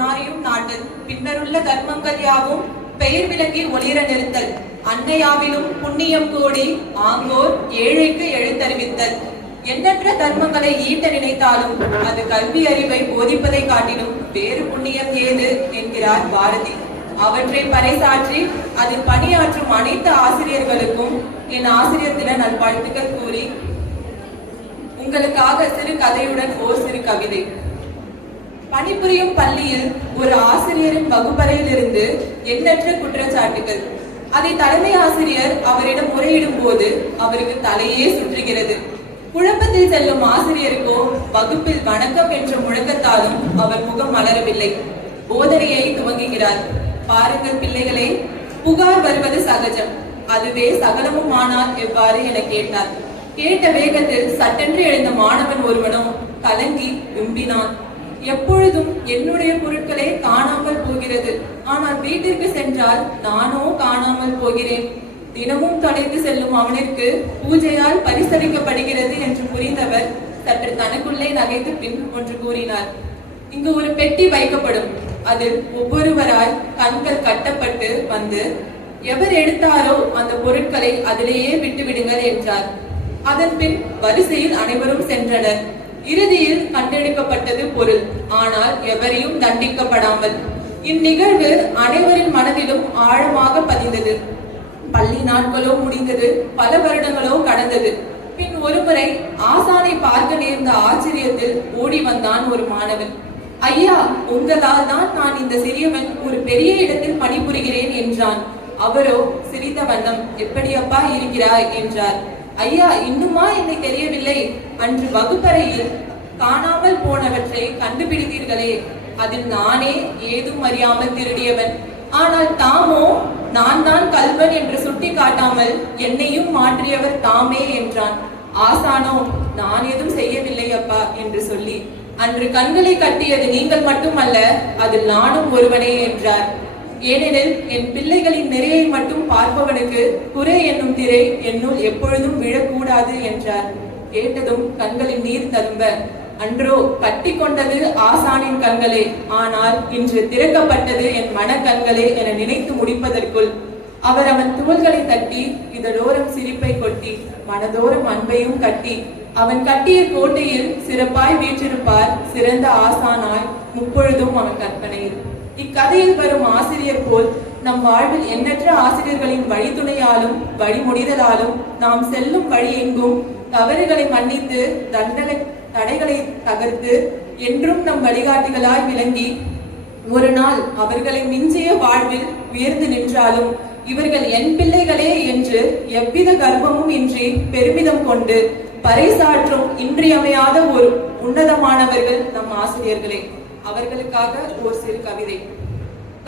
பொன்னாரையும் நாட்டல் பின்னருள்ள கர்மங்கள் யாவும் பெயர் விளங்கி ஒளிர நிறுத்தல் அன்னையாவிலும் புண்ணியம் கோடி ஆங்கோர் ஏழைக்கு எழுத்தறிவித்தல். எண்ணற்ற தர்மங்களை ஈட்ட நினைத்தாலும் அது கல்வி அறிவை போதிப்பதை காட்டிலும் வேறு புண்ணியம் ஏது என்கிறார் பாரதி. அவற்றை பறைசாற்றி அதில் பணியாற்றும் அனைத்து ஆசிரியர்களுக்கும் என் ஆசிரியர் தின நல்வாழ்த்துக்கள் கூறி உங்களுக்காக சிறு கதையுடன் ஓர் சிறு கவிதை. பணிபுரியும் பள்ளியில் ஒரு ஆசிரியரின் வகுப்பறையில் இருந்து எண்ணற்ற குற்றச்சாட்டுகள். அதை தலைமை ஆசிரியர் அவரிடம் முறையிடும் போது அவருக்கு தலையே சுற்றுகிறது. குழப்பத்தில் செல்லும் ஆசிரியருக்கோ வகுப்பில் வணக்கம் என்ற முழக்கத்தாலும் அவர் முகம் மலரவில்லை. போதனையை துவங்குகிறார். பாருங்கள் பிள்ளைகளே, புகார் வருவது சகஜம், அதுவே சகலமும் ஆனால் எவ்வாறு என கேட்டார். கேட்ட வேகத்தில் சட்டென்று எழுந்த மாணவன் ஒருவனோ கலங்கி விம்பினான். எப்பொழுதும் என்னுடைய பொருட்களே காணாமல் போகிறது, ஆனால் வீட்டிற்கு சென்றால் நானோ காணாமல் போகிறேன். தினமும் தொலைந்து செல்லும் அவனிற்கு பூஜையால் பரிசளிக்கப்படுகிறது என்று புரிந்தவர் சற்று தனக்குள்ளே நகைத்து பின் ஒன்று கூறினார். இங்கு ஒரு பெட்டி வைக்கப்படும், அதில் ஒவ்வொருவராய் கண்கள் கட்டப்பட்டு வந்து எவர் எடுத்தாரோ அந்த பொருட்களை அதிலேயே விட்டுவிடுங்கள் என்றார். அதன் பின் வரிசையில் அனைவரும் சென்றனர். இறுதியில் கண்டெடுக்கப்பட்டது பொருள், ஆனால் எவரையும் தண்டிக்கப்படாமல். இந்நிகழ்வு அனைவரின் மனதிலும் ஆழமாக பதிந்தது. பள்ளி நாட்களோ முடிந்தது, பல வருடங்களோ கடந்தது. பின் ஒருமுறை ஆசானை பார்க்க நேர்ந்த ஆச்சரியத்தில் ஓடி வந்தான் ஒரு மாணவன். ஐயா, உங்களால் தான் நான் இந்த சிறியவன் ஒரு பெரிய இடத்தில் பணிபுரிகிறேன் என்றான். அவரோ சிரித்த வண்ணம், எப்படி அப்பா இருக்கிறாய் என்றார். ஐயா, இன்னுமா என்னை தெரியவில்லை? அன்று வகுப்பறையில் காணாமல் போனவற்றை கண்டுபிடித்தீர்களே, அதில் நானே ஏதும் அறியாமல் திருடியவன். ஆனால் தாமோ நான் தான் கல்வன் என்று சுட்டி காட்டாமல் என்னையும் மாற்றியவர் தாமே என்றான். ஆசானோ நான் ஏதும் செய்யவில்லை அப்பா என்று சொல்லி அன்று கண்களை கட்டியது நீங்கள் மட்டுமல்ல, அதில் நானும் ஒருவனே என்றார். ஏனெனில் என் பிள்ளைகளின் நிறையை மட்டும் பார்ப்பவனுக்கு குறை என்னும் திரை என்னுள் எப்பொழுதும் விழக்கூடாது என்றார். கேட்டதும் கண்களின் நீர் ததும்ப, அன்றோ கட்டி கொண்டது ஆசானின் கண்களே, ஆனால் இன்று திறக்கப்பட்டது என் மனக்கண்களே என நினைத்து முடிப்பதற்குள் அவர் அவன் தோள்களை தட்டி இதழோரம் சிரிப்பை கொட்டி மனதோரம் அன்பையும் கட்டி அவன் கட்டிய கோட்டையில் சிறப்பாய் வீற்றிருப்பார் சிறந்த ஆசானாய் முப்பொழுதும் அவன் கற்பனையில். இக்கதையில் வரும் ஆசிரியர் போல் நம் வாழ்வில் எண்ணற்ற ஆசிரியர்களின் வழித்துணையாலும் வழிமுடிதலாலும் நாம் செல்லும் வழி எங்கும் தவறுகளை மன்னித்து தடைகளை தகர்த்து என்றும் நம் வழிகாட்டிகளாய் விளங்கி ஒரு நாள் அவர்களை மிஞ்சிய வாழ்வில் உயர்ந்து நின்றாலும் இவர்கள் என் பிள்ளைகளே என்று எவ்வித கர்வமும் இன்றி பெருமிதம் கொண்டு பறைசாற்றும் இன்றியமையாத ஒரு உன்னதமானவர்கள் நம் ஆசிரியர்களே. அவர்களுக்காக ஒரு சிறு கவிதை.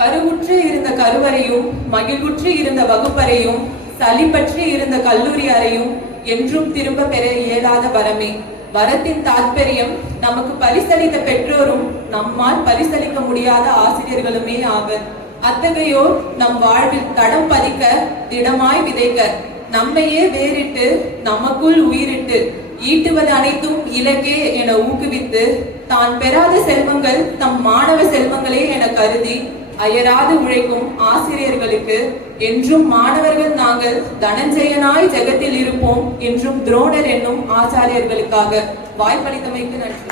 கருவுற்று இருந்த கருவறையும் மகிழ்வுற்று இருந்த வகுப்பறையும் சலிப்பற்றி இருந்த கல்லூரி அறையும் என்றும் திரும்ப பெற இயலாத வரமே. வரத்தின் தாற்பயம் நமக்கு பரிசளித்த பெற்றோரும் நம்மால் பரிசளிக்க முடியாத ஆசிரியர்களுமே ஆவர். அத்தகையோர் நம் வாழ்வில் தடம் பதிக்க திடமாய் விதைக்க நம்மையே வேறிட்டு நமக்குள் உயிரிட்டு ஈட்டுவது அனைத்தும் இலக்கே என ஊக்குவித்து தான் பெறாத செல்வங்கள் தம் மாணவ செல்வங்களே என கருதி அயராது உழைக்கும் ஆசிரியர்களுக்கு என்றும் மாணவர்கள் நாங்கள் தனஞ்சயனாய் ஜெகத்தில் இருப்போம் என்றும் துரோணர் என்னும் ஆச்சாரியர்களுக்காக. வாய்ப்பளித்தமைக்கு நன்றி.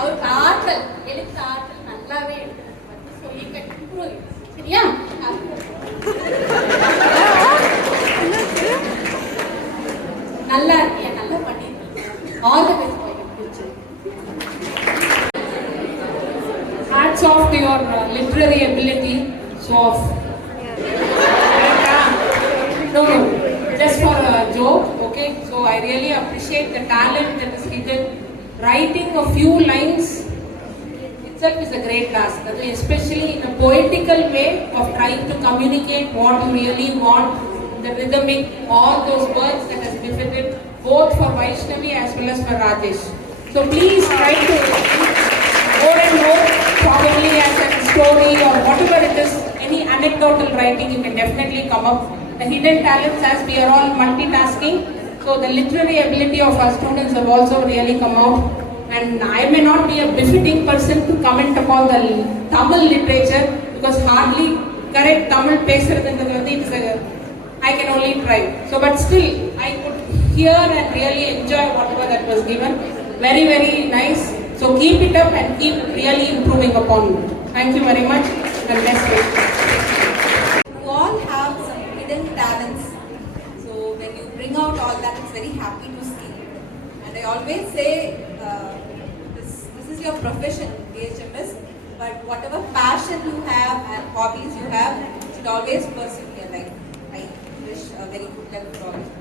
அவருக்கு ஆற்றல், எழுத்து ஆற்றல் நல்லாவே சரியா? நல்லா இருக்கியா, நல்லா பண்ணிருக்கீங்க. All the best for your future. Hats off to your literary ability. So off. No, just for a joke, okay? So I really appreciate the talent that is hidden. Writing a few lines itself is a great task, especially in a poetical way of trying to communicate what you really want, the rhythmic, all those words that has befitted both for Vaishnavi as well as for Rajesh. So please try to more and more, probably as a story or whatever it is, any anecdotal writing, you can definitely come up. The hidden talents, as we are all multitasking, so the literary ability of our students have also really come out. And I may not be a befitting person to comment upon the Tamil literature because hardly correct Tamil பேசுறதுங்கிறது it is a, I can only try. So but still I could hear and really enjoy whatever that was given. Very, very nice. So keep it up and keep really improving upon it. Thank you very much and best wishes. You all have some hidden talents. So when you bring out all that, it's very happy to see. And I always say, this is your profession, DHMS. But whatever passion you have and hobbies you have, you should always pursue in your life. I wish a very good luck for all.